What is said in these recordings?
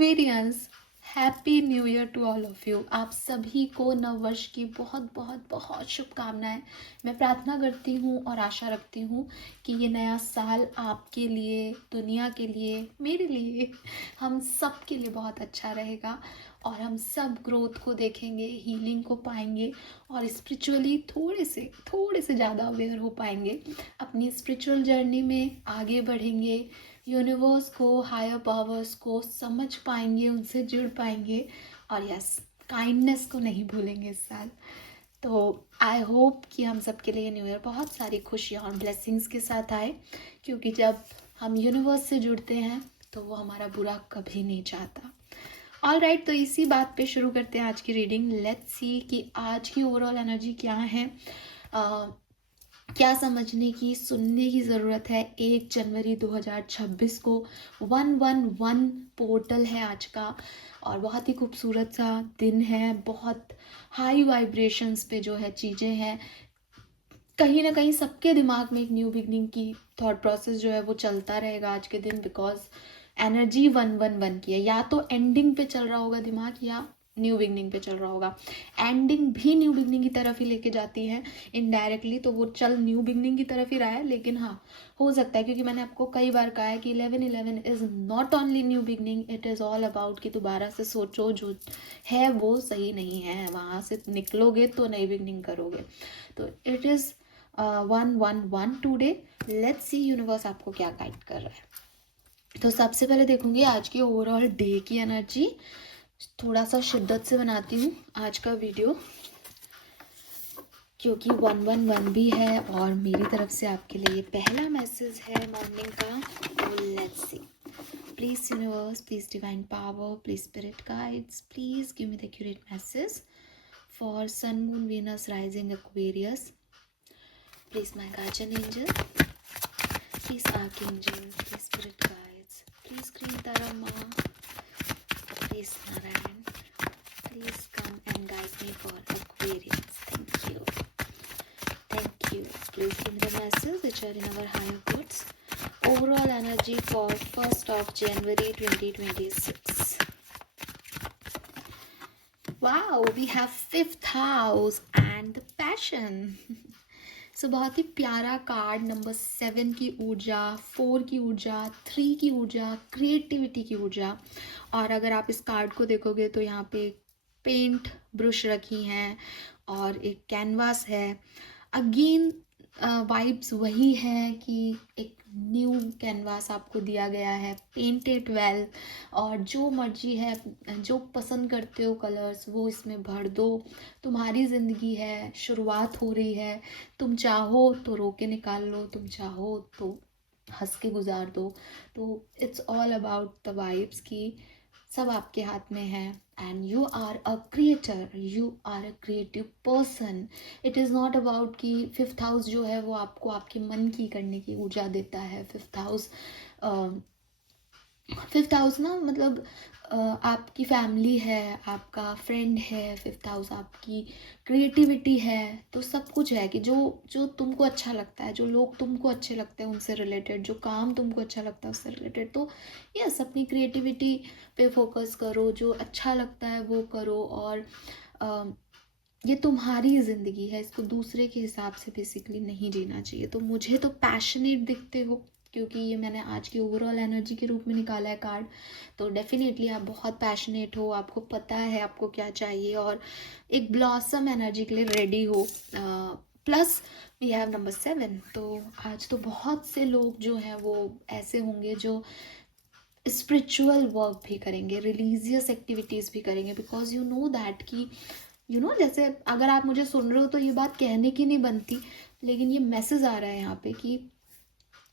Aquarians, happy new year to all of you. आप सभी को नव वर्ष की बहुत बहुत बहुत शुभकामनाएं। मैं प्रार्थना करती हूँ और आशा रखती हूँ कि ये नया साल आपके लिए, दुनिया के लिए, मेरे लिए, हम सब के लिए बहुत अच्छा रहेगा और हम सब ग्रोथ को देखेंगे, हीलिंग को पाएंगे और स्पिरिचुअली थोड़े से ज़्यादा अवेयर हो पाएंगे। अपनी स्पिरिचुअल जर्नी में आगे बढ़ेंगे, यूनिवर्स को, हायर पावर्स को समझ पाएंगे, उनसे जुड़ पाएंगे और यस, काइंडनेस को नहीं भूलेंगे इस साल। तो आई होप कि हम सब के लिए न्यू ईयर बहुत सारी खुशियाँ और ब्लेसिंग्स के साथ आए, क्योंकि जब हम यूनिवर्स से जुड़ते हैं तो वो हमारा बुरा कभी नहीं चाहता। ऑल राइट, तो इसी बात पे शुरू करते हैं आज की रीडिंग। लेट्स सी कि आज की ओवरऑल एनर्जी क्या है, क्या समझने की, सुनने की ज़रूरत है। 1 जनवरी 2026 को 111 पोर्टल है आज का और बहुत ही खूबसूरत सा दिन है। बहुत हाई वाइब्रेशंस पे जो है चीज़ें हैं। कहीं ना कहीं सबके दिमाग में एक न्यू बिगनिंग की थॉट प्रोसेस जो है वो चलता रहेगा आज के दिन, बिकॉज एनर्जी 111 की है। या तो एंडिंग पे चल रहा होगा दिमाग या न्यू बिगनिंग पे चल रहा होगा। एंडिंग भी न्यू बिगनिंग की तरफ ही लेके जाती है इनडायरेक्टली, तो वो चल न्यू बिगनिंग की तरफ ही रहा है। लेकिन हाँ, हो सकता है, क्योंकि मैंने आपको कई बार कहा है कि 1111 is not only new beginning, it is all about कि दोबारा से सोचो, जो है वो सही नहीं है, वहाँ से निकलोगे तो नई बिगनिंग करोगे। तो it is 111 today. Let's see universe आपको क्या गाइड कर रहा है। तो सबसे पहले देखूंगी आज के ओवरऑल डे की एनर्जी। थोड़ा सा शिद्दत से बनाती हूँ आज का वीडियो, क्योंकि 111 भी है और मेरी तरफ से आपके लिए पहला मैसेज है मॉर्निंग का। तो let's see, please universe, please divine power, please spirit guides, please give me the accurate message for sun moon Venus rising Aquarius. Please my guardian angel, please archangel, please spirit guides, please Green Tarama, please Narayan, please come and guide me for Aquarius. Thank you. Thank you. Please give me the message which are in our higher goods. Overall energy for 1st of January 2026. Wow, we have 5th house and the passion. सो बहुत ही प्यारा card. Number 7 की ऊर्जा, 4 की ऊर्जा, 3 की ऊर्जा, creativity की ऊर्जा। और अगर आप इस कार्ड को देखोगे तो यहाँ पे पेंट ब्रश रखी हैं और एक कैनवास है। अगेन वाइब्स वही है कि एक न्यू कैनवास आपको दिया गया है, पेंटेड वेल, और जो मर्जी है, जो पसंद करते हो कलर्स वो इसमें भर दो। तुम्हारी ज़िंदगी है, शुरुआत हो रही है। तुम चाहो तो रो के निकाल लो, तुम चाहो तो हंस के गुजार दो। तो it's all about the vibes की सब आपके हाथ में है and you are a creator, you are a creative person. It is not about कि 5th हाउस जो है वो आपको आपके मन की करने की ऊर्जा देता है। 5th हाउस ना, मतलब आपकी फैमिली है, आपका फ्रेंड है। 5th हाउस आपकी क्रिएटिविटी है। तो सब कुछ है कि जो जो तुमको अच्छा लगता है, जो लोग तुमको अच्छे लगते हैं उनसे रिलेटेड, जो काम तुमको अच्छा लगता है उससे रिलेटेड। तो यस, अपनी क्रिएटिविटी पे फोकस करो, जो अच्छा लगता है वो करो। और ये तुम्हारी ज़िंदगी है, इसको दूसरे के हिसाब से बेसिकली नहीं जीना चाहिए। तो मुझे तो पैशनेट दिखते हो, क्योंकि ये मैंने आज की ओवरऑल एनर्जी के रूप में निकाला है कार्ड। तो डेफिनेटली आप बहुत पैशनेट हो, आपको पता है आपको क्या चाहिए और एक ब्लॉसम एनर्जी के लिए रेडी हो। Plus we have number 7। तो आज तो बहुत से लोग जो हैं वो ऐसे होंगे जो स्पिरिचुअल वर्क भी करेंगे, रिलीजियस एक्टिविटीज़ भी करेंगे, बिकॉज यू नो दैट कि जैसे अगर आप मुझे सुन रहे हो तो ये बात कहने की नहीं बनती, लेकिन ये मैसेज आ रहा है यहाँ पे कि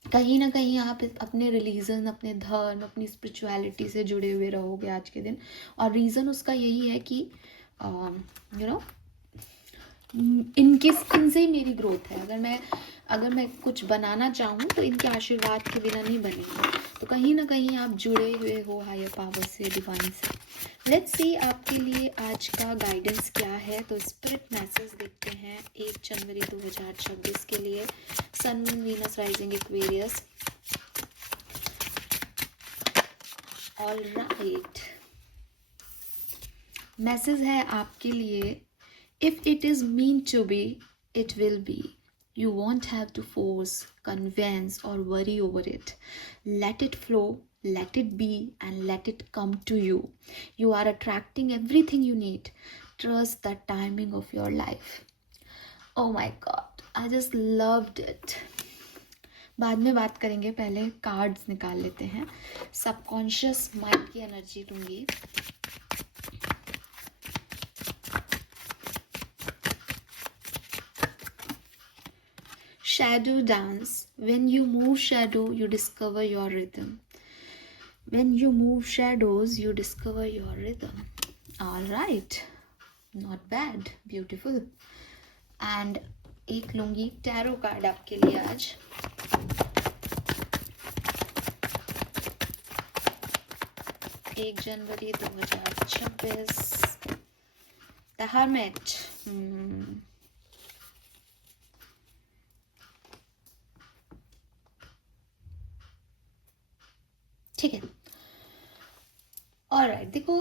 कहीं ना कहीं आप अपने रिलीजन, अपने धर्म, अपनी स्पिरिचुअलिटी से जुड़े हुए रहोगे आज के दिन। और रीज़न उसका यही है कि इनसे ही मेरी ग्रोथ है। अगर मैं कुछ बनाना चाहूँ तो इनके आशीर्वाद के बिना नहीं बनेगी। तो कहीं ना कहीं आप जुड़े हुए हो हायर पावर से, डिवाइन से। लेट्स सी आपके लिए आज का गाइडेंस क्या है। तो स्पिरिट मैसेज देखते हैं 1 जनवरी 2026 के लिए। Sun moon Venus rising Aquarius. All right, message है आपके लिए, if it is meant to be, it will be. You won't have to force, convince, or worry over it. Let it flow, let it be, and let it come to you. You are attracting everything you need. Trust the timing of your life. Oh my god, I just loved it. बाद में बात करेंगे, पहले cards निकाल लेते हैं. Subconscious mind की energy लूंगी. Shadow dance. When you move shadow, you discover your rhythm. When you move shadows, you discover your rhythm. All right. Not bad. Beautiful. And एक लूंगी टैरो कार्ड आपके लिए आज. 1 जनवरी 2026. The Hermit. ठीक है. Alright, देखो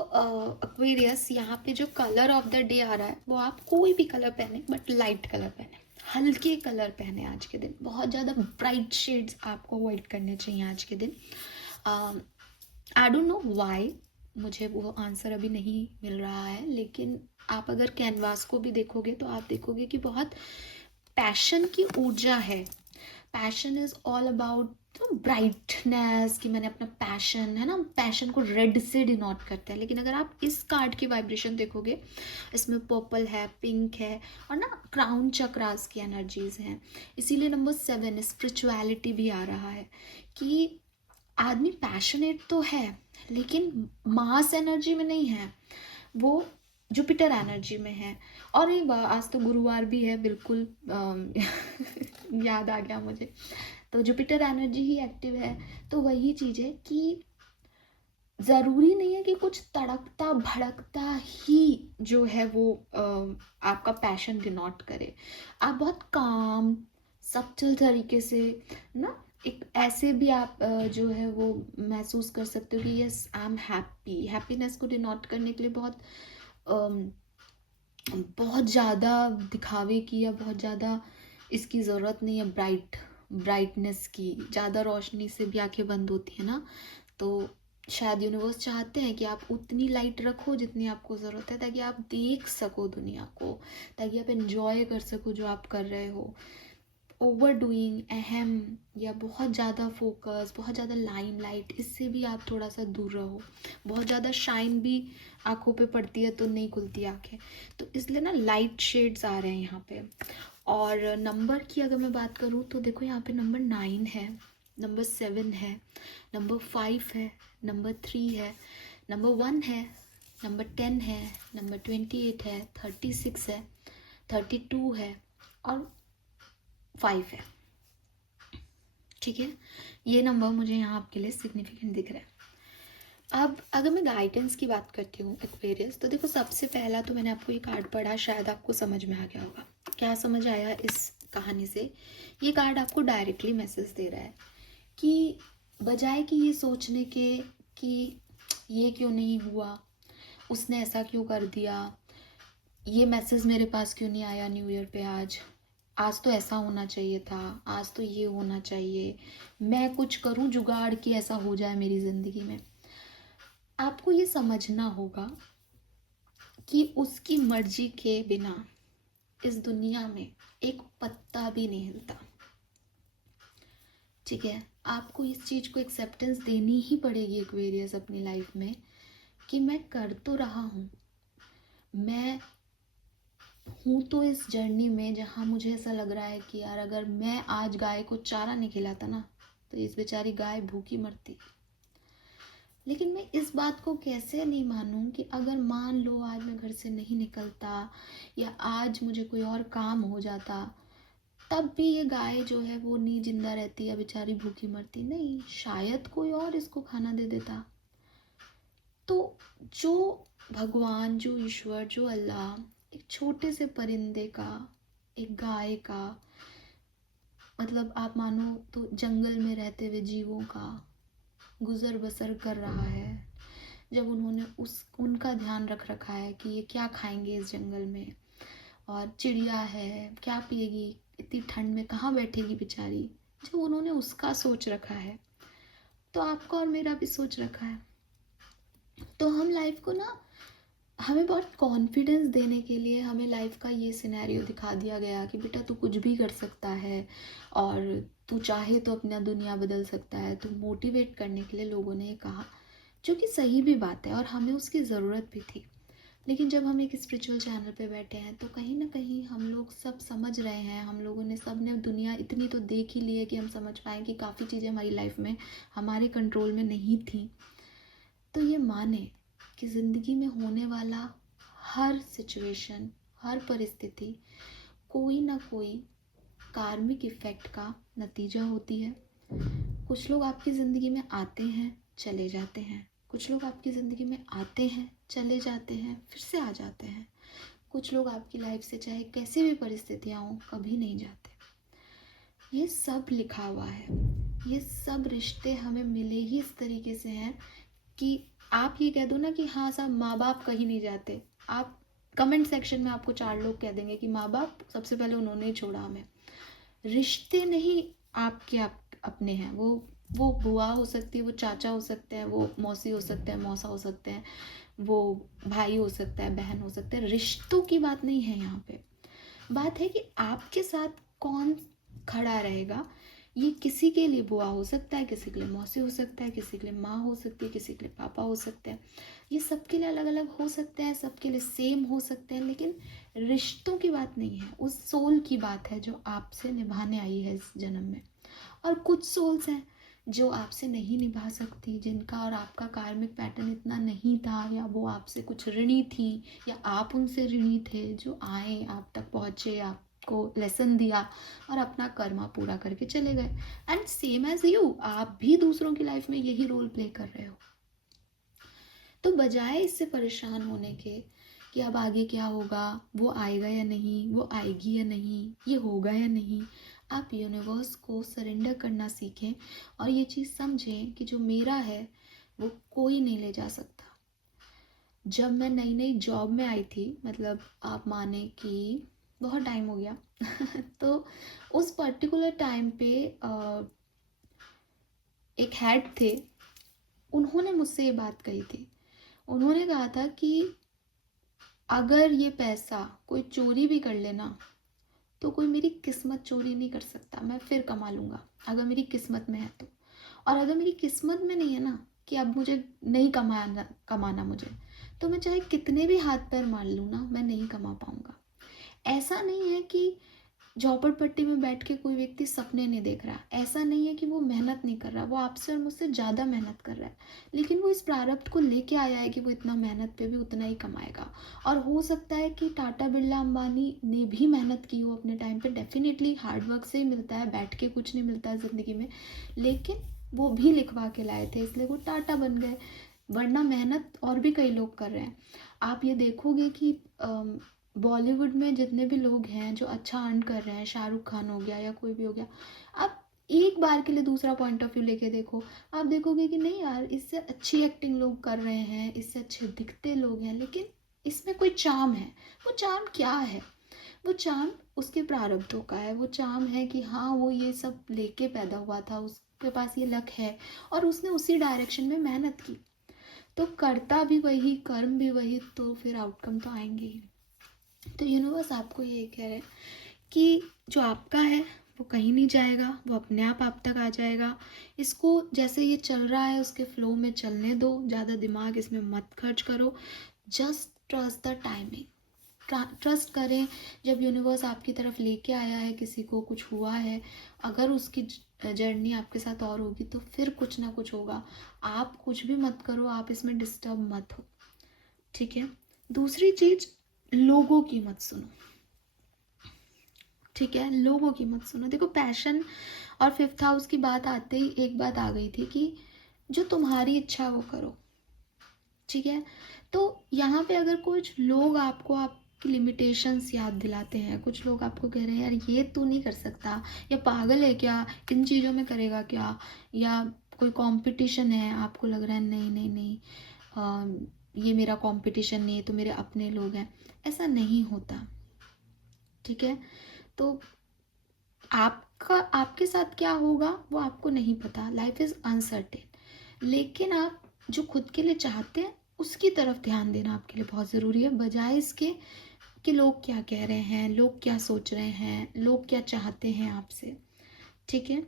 एक्वेरियस, यहाँ पे जो कलर ऑफ द डे आ रहा है वो आप कोई भी कलर पहने, बट लाइट कलर पहने, हल्के कलर पहने आज के दिन. बहुत ज़्यादा ब्राइट शेड्स आपको अवॉइड करने चाहिए आज के दिन. आई डोंट नो व्हाई, मुझे वो आंसर अभी नहीं मिल रहा है, लेकिन आप अगर कैनवास को भी देखोगे तो आप देखोगे कि बहुत पैशन की ऊर्जा है. Passion is all about brightness, कि मैंने अपना पैशन, है ना, पैशन को रेड से डिनोट करता है. लेकिन अगर आप इस कार्ड की वाइब्रेशन देखोगे, इसमें पर्पल है, पिंक है, और ना क्राउन चक्रास की एनर्जीज हैं. इसीलिए नंबर 7 स्पिरिचुअलिटी भी आ रहा है, कि आदमी पैशनेट तो है लेकिन मास एनर्जी में नहीं है, वो जुपिटर एनर्जी में है. और एक बार, आज तो गुरुवार भी है, बिल्कुल याद आ गया मुझे, तो जुपिटर एनर्जी ही एक्टिव है. तो वही चीज़ है कि ज़रूरी नहीं है कि कुछ तड़कता भड़कता ही जो है वो आपका पैशन डिनोट करे. आप बहुत काम सब्टल तरीके से ना, एक ऐसे भी आप जो है वो महसूस कर सकते हो कि yes I am happy. Happiness को डिनोट करने के लिए बहुत ज़्यादा दिखावे की या बहुत ज़्यादा इसकी ज़रूरत नहीं है. ब्राइटनेस की, ज़्यादा रोशनी से भी आंखें बंद होती है ना. तो शायद यूनिवर्स चाहते हैं कि आप उतनी लाइट रखो जितनी आपको ज़रूरत है, ताकि आप देख सको दुनिया को, ताकि आप एंजॉय कर सको जो आप कर रहे हो. ओवर डूइंग, अहम, या बहुत ज़्यादा फोकस, बहुत ज़्यादा लाइमलाइट, इससे भी आप थोड़ा सा दूर रहो. बहुत ज़्यादा शाइन भी आंखों पे पड़ती है तो नहीं खुलती आंखें. तो इसलिए ना लाइट शेड्स आ रहे हैं यहाँ पे. और नंबर की अगर मैं बात करूँ तो देखो, यहाँ पे नंबर 9 है, नंबर 7 है, नंबर 5 है, नंबर 3 है, नंबर 1 है, नंबर 10 है, नंबर 28 है, 36 है, 32 है, और 5 है. ठीक है, ये नंबर मुझे यहाँ आपके लिए सिग्निफिकेंट दिख रहा है. अब अगर मैं गाइडेंस की बात करती हूँ एक्वेरियस, तो देखो, सबसे पहला तो मैंने आपको ये कार्ड पढ़ा, शायद आपको समझ में आ गया होगा. क्या समझ आया इस कहानी से? ये कार्ड आपको डायरेक्टली मैसेज दे रहा है कि बजाय कि ये सोचने के कि ये क्यों नहीं हुआ, उसने ऐसा क्यों कर दिया, ये मैसेज मेरे पास क्यों नहीं आया न्यू ईयर पे, आज तो ऐसा होना चाहिए था, आज तो ये होना चाहिए, मैं कुछ करूं जुगाड़ कि ऐसा हो जाए मेरी ज़िंदगी में. आपको ये समझना होगा कि उसकी मर्जी के बिना इस दुनिया में एक पत्ता भी नहीं हिलता. ठीक है, आपको इस चीज़ को एक्सेप्टेंस देनी ही पड़ेगी एक्वेरियस अपनी लाइफ में, कि मैं कर तो रहा हूँ, मैं हूँ तो इस जर्नी में जहाँ मुझे ऐसा लग रहा है कि यार अगर मैं आज गाय को चारा नहीं खिलाता ना, तो इस बेचारी गाय भूखी मरती. लेकिन मैं इस बात को कैसे नहीं मानूं कि अगर मान लो आज मैं घर से नहीं निकलता, या आज मुझे कोई और काम हो जाता, तब भी ये गाय जो है वो नहीं जिंदा रहती या बेचारी भूखी मरती. नहीं, शायद कोई और इसको खाना दे देता. तो जो भगवान, जो ईश्वर, जो अल्लाह एक छोटे से परिंदे का, एक गाय का, मतलब आप मानो तो जंगल में रहते हुए जीवों का गुजर बसर कर रहा है, जब उन्होंने उनका ध्यान रख रखा है कि ये क्या खाएंगे इस जंगल में, और चिड़िया है क्या पिएगी इतनी ठंड में, कहाँ बैठेगी बेचारी, जब उन्होंने उसका सोच रखा है तो आपका और मेरा भी सोच रखा है। तो हम लाइफ को ना, हमें बहुत कॉन्फिडेंस देने के लिए हमें लाइफ का ये सिनेरियो दिखा दिया गया कि बेटा तू कुछ भी कर सकता है और तू चाहे तो अपना दुनिया बदल सकता है। तो मोटिवेट करने के लिए लोगों ने ये कहा, जो कि सही भी बात है और हमें उसकी ज़रूरत भी थी। लेकिन जब हम एक स्पिरिचुअल चैनल पे बैठे हैं तो कहीं ना कहीं हम लोग सब समझ रहे हैं, हम लोगों ने सब ने दुनिया इतनी तो देख ही ली है कि हम समझ पाएँ कि काफ़ी चीज़ें हमारी लाइफ में हमारे कंट्रोल में नहीं थी। तो ये माने कि ज़िंदगी में होने वाला हर सिचुएशन, हर परिस्थिति कोई ना कोई कार्मिक इफ़ेक्ट का नतीजा होती है। कुछ लोग आपकी ज़िंदगी में आते हैं चले जाते हैं, कुछ लोग आपकी ज़िंदगी में आते हैं चले जाते हैं फिर से आ जाते हैं, कुछ लोग आपकी लाइफ से चाहे कैसी भी परिस्थितियाँ हों कभी नहीं जाते। ये सब लिखा हुआ है, ये सब रिश्ते हमें मिले ही इस तरीके से हैं कि आप ये कह दो ना कि हाँ साहब माँ बाप कहीं नहीं जाते, आप कमेंट सेक्शन में आपको 4 लोग कह देंगे कि माँ बाप सबसे पहले उन्होंने ही छोड़ा हमें। रिश्ते नहीं आपके अपने हैं, वो बुआ हो सकती है, वो चाचा हो सकते हैं, वो मौसी हो सकते हैं, मौसा हो सकते हैं, वो भाई हो सकता है, बहन हो सकते हैं। रिश्तों की बात नहीं है यहाँ पे, बात है कि आपके साथ कौन खड़ा रहेगा। ये किसी के लिए बुआ हो सकता है, किसी के लिए मौसी हो सकता है, किसी के लिए माँ हो सकती है, किसी के लिए पापा हो सकते हैं। ये सबके लिए अलग अलग हो सकते हैं, सबके लिए सेम हो सकते हैं, लेकिन रिश्तों की बात नहीं है, उस सोल की बात है जो आपसे निभाने आई है इस जन्म में। और कुछ सोल्स हैं जो आपसे नहीं निभा सकती, जिनका और आपका कार्मिक पैटर्न इतना नहीं था, या वो आपसे कुछ ऋणी थी या आप उनसे ऋणी थे, जो आए आप तक पहुँचे, आपको लेसन दिया और अपना कर्मा पूरा करके चले गए। एंड सेम एज यू, आप भी दूसरों की लाइफ में यही रोल प्ले कर रहे हो। तो बजाय इससे परेशान होने के कि अब आगे क्या होगा, वो आएगा या नहीं, वो आएगी या नहीं, ये होगा या नहीं, आप यूनिवर्स को सरेंडर करना सीखें और ये चीज़ समझें कि जो मेरा है वो कोई नहीं ले जा सकता। जब मैं नई नई जॉब में आई थी, मतलब आप माने कि बहुत टाइम हो गया तो उस पर्टिकुलर टाइम पे एक हेड थे, उन्होंने मुझसे ये बात कही थी। उन्होंने कहा था कि अगर ये पैसा कोई चोरी भी कर लेना तो कोई मेरी किस्मत चोरी नहीं कर सकता, मैं फिर कमा लूँगा अगर मेरी किस्मत में है तो। और अगर मेरी किस्मत में नहीं है ना कि अब मुझे नहीं कमाना मुझे, तो मैं चाहे कितने भी हाथ पैर मार लूँ ना, मैं नहीं कमा पाऊँगा। ऐसा नहीं है कि झोपड़पट्टी में बैठ के कोई व्यक्ति सपने नहीं देख रहा, ऐसा नहीं है कि वो मेहनत नहीं कर रहा, वो आपसे और मुझसे ज़्यादा मेहनत कर रहा है, लेकिन वो इस प्रारब्ध को लेके आया है कि वो इतना मेहनत पे भी उतना ही कमाएगा। और हो सकता है कि टाटा बिरला अंबानी ने भी मेहनत की हो अपने टाइम पे, डेफिनेटली हार्डवर्क से ही मिलता है, बैठ के कुछ नहीं मिलता है ज़िंदगी में, लेकिन वो भी लिखवा के लाए थे इसलिए वो टाटा बन गए, वरना मेहनत और भी कई लोग कर रहे हैं। आप ये देखोगे कि बॉलीवुड में जितने भी लोग हैं जो अच्छा अर्न कर रहे हैं, शाहरुख खान हो गया या कोई भी हो गया, आप एक बार के लिए दूसरा पॉइंट ऑफ व्यू लेके देखो, आप देखोगे कि नहीं यार इससे अच्छी एक्टिंग लोग कर रहे हैं, इससे अच्छे दिखते लोग हैं, लेकिन इसमें कोई चार्म है। वो चार्म क्या है? वो चार्म उसके प्रारब्धों का है, वो चार्म है कि हाँ वो ये सब लेके पैदा हुआ था, उसके पास ये लक है और उसने उसी डायरेक्शन में मेहनत की, तो करता भी वही, कर्म भी वही, तो फिर आउटकम तो आएंगे ही। तो यूनिवर्स आपको ये कह रहे हैं कि जो आपका है वो कहीं नहीं जाएगा, वो अपने आप तक आ जाएगा। इसको जैसे ये चल रहा है उसके फ्लो में चलने दो, ज़्यादा दिमाग इसमें मत खर्च करो, just trust the timing. Trust करें, जब यूनिवर्स आपकी तरफ लेके आया है, किसी को कुछ हुआ है, अगर उसकी जर्नी आपके साथ और होगी तो फिर कुछ ना कुछ होगा। आप कुछ भी मत करो, आप इसमें डिस्टर्ब मत हो, ठीक है। दूसरी चीज़, लोगों की मत सुनो, ठीक है, लोगों की मत सुनो। देखो पैशन और 5th हाउस की बात आते ही एक बात आ गई थी कि जो तुम्हारी इच्छा वो करो, ठीक है। तो यहाँ पे अगर कुछ लोग आपको आपकी लिमिटेशंस याद दिलाते हैं, कुछ लोग आपको कह रहे हैं यार ये तू नहीं कर सकता, या पागल है क्या, इन चीज़ों में करेगा क्या, या कोई कंपटीशन है, आपको लग रहा है नहीं नहीं नहीं ये मेरा कंपटीशन नहीं है, तो मेरे अपने लोग हैं, ऐसा नहीं होता। ठीक है, तो आपका आपके साथ क्या होगा वो आपको नहीं पता, लाइफ इज़ अनसर्टेन। लेकिन आप जो खुद के लिए चाहते हैं उसकी तरफ ध्यान देना आपके लिए बहुत ज़रूरी है, बजाय इसके कि लोग क्या कह रहे हैं, लोग क्या सोच रहे हैं, लोग क्या चाहते हैं आपसे। ठीक है,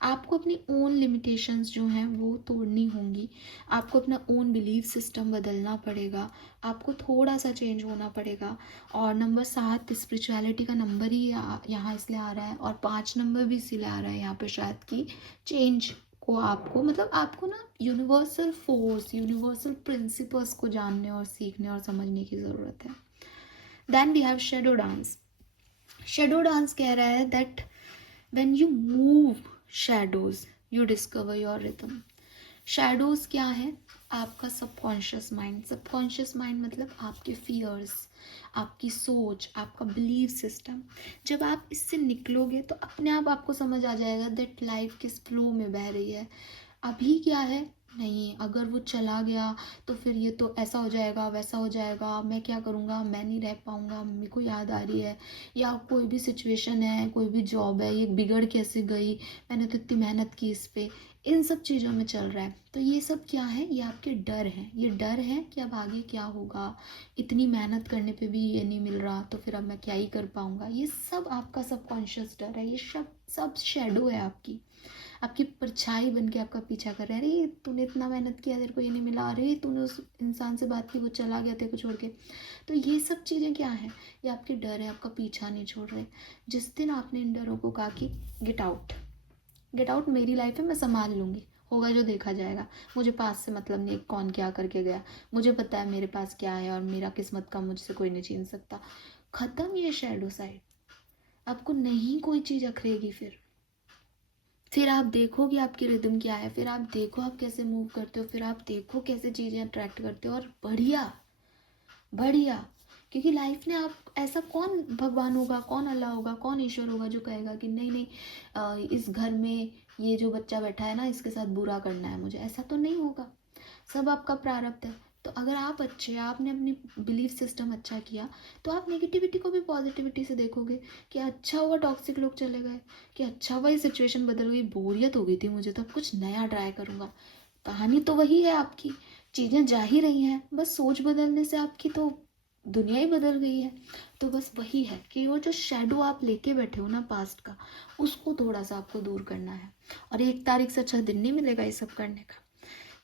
आपको अपनी ओन लिमिटेशंस जो हैं वो तोड़नी होंगी, आपको अपना ओन बिलीफ सिस्टम बदलना पड़ेगा, आपको थोड़ा सा चेंज होना पड़ेगा। और नंबर 7 स्पिरिचुअलिटी का नंबर ही यहाँ इसलिए आ रहा है, और 5 नंबर भी इसीलिए आ रहा है यहाँ पे शायद, कि चेंज को आपको, मतलब आपको ना यूनिवर्सल फोर्स, यूनिवर्सल प्रिंसिपल्स को जानने और सीखने और समझने की ज़रूरत है। Then we have shadow dance. Shadow dance कह रहा है that when you move shadows you discover your rhythm। shadows क्या है? आपका सबकॉन्शियस माइंड। सबकॉन्शियस माइंड मतलब आपके फियर्स, आपकी सोच, आपका बिलीव सिस्टम। जब आप इससे निकलोगे तो अपने आप आपको समझ आ जाएगा दैट लाइफ किस फ्लो में बह रही है। अभी क्या है, नहीं, अगर वो चला गया तो फिर ये तो ऐसा हो जाएगा, वैसा हो जाएगा, मैं क्या करूँगा, मैं नहीं रह पाऊँगा, मम्मी को याद आ रही है, या कोई भी सिचुएशन है, कोई भी जॉब है, ये बिगड़ कैसे गई, मैंने तो इतनी मेहनत की इस पे, इन सब चीज़ों में चल रहा है। तो ये सब क्या है, ये आपके डर हैं। ये डर है कि अब आगे क्या होगा, इतनी मेहनत करने पे भी ये नहीं मिल रहा, तो फिर अब मैं क्या ही कर पाऊँगा। ये सब आपका सबकॉन्शियस डर है, ये सब शेडो है आपकी, आपकी परछाई बन के आपका पीछा कर रहा है। अरे तूने इतना मेहनत किया, तेरे को ये नहीं मिला, अरे तूने उस इंसान से बात की, वो चला गया तेरे को छोड़ के। तो ये सब चीज़ें क्या है, ये आपके डर है, आपका पीछा नहीं छोड़ रहे। जिस दिन आपने इन डरों को कहा कि गेट आउट, गेट आउट, मेरी लाइफ है, मैं संभाल लूँगी, होगा जो देखा जाएगा, मुझे पास से मतलब नहीं कौन क्या करके गया, मुझे पता है मेरे पास क्या है और मेरा किस्मत का मुझसे कोई नहीं छीन सकता। ख़त्म ये शैडो साइड, आपको नहीं कोई चीज़ अखरेगी। फिर आप देखो कि आपकी रिदम क्या है, फिर आप देखो आप कैसे मूव करते हो, फिर आप देखो कैसे चीज़ें अट्रैक्ट करते हो, और बढ़िया बढ़िया। क्योंकि लाइफ में आप ऐसा, कौन भगवान होगा, कौन अल्लाह होगा, कौन ईश्वर होगा जो कहेगा कि नहीं नहीं इस घर में ये जो बच्चा बैठा है ना, इसके साथ बुरा करना है मुझे, ऐसा तो नहीं होगा। सब आपका प्रारब्ध है। तो अगर आप अच्छे, आपने अपनी बिलीफ सिस्टम अच्छा किया, तो आप नेगेटिविटी को भी पॉजिटिविटी से देखोगे कि अच्छा हुआ टॉक्सिक लोग चले गए, कि अच्छा हुआ ये सिचुएशन बदल गई, बोरियत हो गई थी मुझे, तो अब कुछ नया ट्राई करूँगा। कहानी तो वही है आपकी, चीज़ें जा ही रही हैं, बस सोच बदलने से आपकी तो दुनिया ही बदल गई है। तो बस वही है कि वो जो शेडो आप लेके बैठे हो ना पास्ट का, उसको थोड़ा सा आपको दूर करना है। और 1 तारीख से अच्छा दिन नहीं मिलेगा ये सब करने का।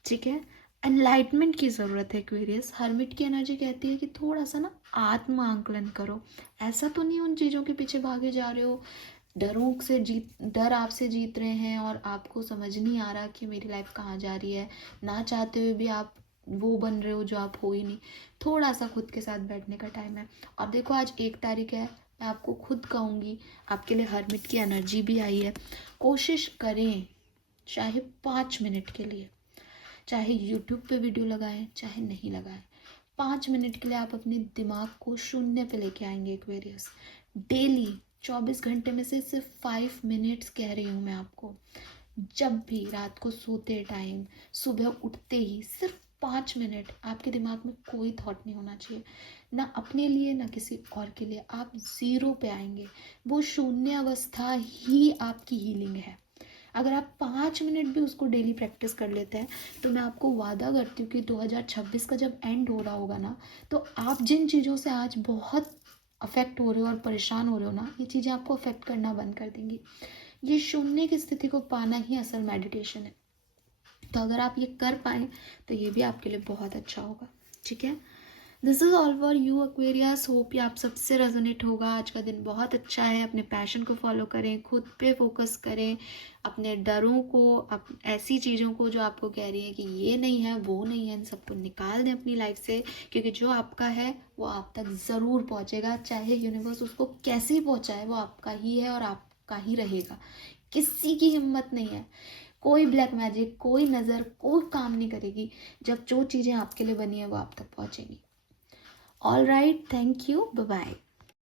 ठीक है, एनलाइटमेंट की ज़रूरत है एक्वेरियस। हर्मिट की एनर्जी कहती है कि थोड़ा सा ना आत्म आंकलन करो। ऐसा तो नहीं उन चीज़ों के पीछे भागे जा रहे हो, डर आपसे जीत रहे हैं और आपको समझ नहीं आ रहा कि मेरी लाइफ कहाँ जा रही है, ना चाहते हुए भी आप वो बन रहे हो जो आप हो ही नहीं। थोड़ा सा खुद के साथ बैठने का टाइम है। अब देखो आज 1 तारीख है, मैं आपको खुद कहूँगी, आपके लिए हर्मिट की एनर्जी भी आई है। कोशिश करें, चाहे 5 मिनट के लिए, चाहे यूट्यूब पे वीडियो लगाएं चाहे नहीं लगाएं, 5 मिनट के लिए आप अपने दिमाग को शून्य पे लेके आएंगे एक्वेरियस। डेली 24 घंटे में से सिर्फ 5 मिनट्स कह रही हूँ मैं आपको। जब भी रात को सोते टाइम, सुबह उठते ही सिर्फ 5 मिनट, आपके दिमाग में कोई थॉट नहीं होना चाहिए, ना अपने लिए ना किसी और के लिए। आप ज़ीरो पे आएंगे। वो शून्य अवस्था ही आपकी हीलिंग है। अगर आप 5 मिनट भी उसको डेली प्रैक्टिस कर लेते हैं, तो मैं आपको वादा करती हूँ कि 2026 का जब एंड हो रहा होगा ना, तो आप जिन चीज़ों से आज बहुत अफेक्ट हो रहे हो और परेशान हो रहे हो ना, ये चीज़ें आपको अफेक्ट करना बंद कर देंगी। ये शून्य की स्थिति को पाना ही असल मेडिटेशन है। तो अगर आप ये कर पाएँ तो ये भी आपके लिए बहुत अच्छा होगा। ठीक है, this is all for you Aquarius. Hope ये आप सबसे रेजोनेट होगा। आज का दिन बहुत अच्छा है। अपने पैशन को फॉलो करें, खुद पे फोकस करें, अपने डरों को, ऐसी चीज़ों को जो आपको कह रही है कि ये नहीं है, वो नहीं है, इन सबको निकाल दें अपनी लाइफ से। क्योंकि जो आपका है वो आप तक ज़रूर पहुँचेगा, चाहे यूनिवर्स उसको कैसे ही पहुँचाए, वो आपका ही है और आपका ही रहेगा। किसी की हिम्मत नहीं है, कोई ब्लैक मैजिक, कोई नज़र, कोई काम नहीं करेगी जब जो चीज़ें आपके लिए बनी है वो आप तक पहुँचेंगी। All right, thank you, bye bye.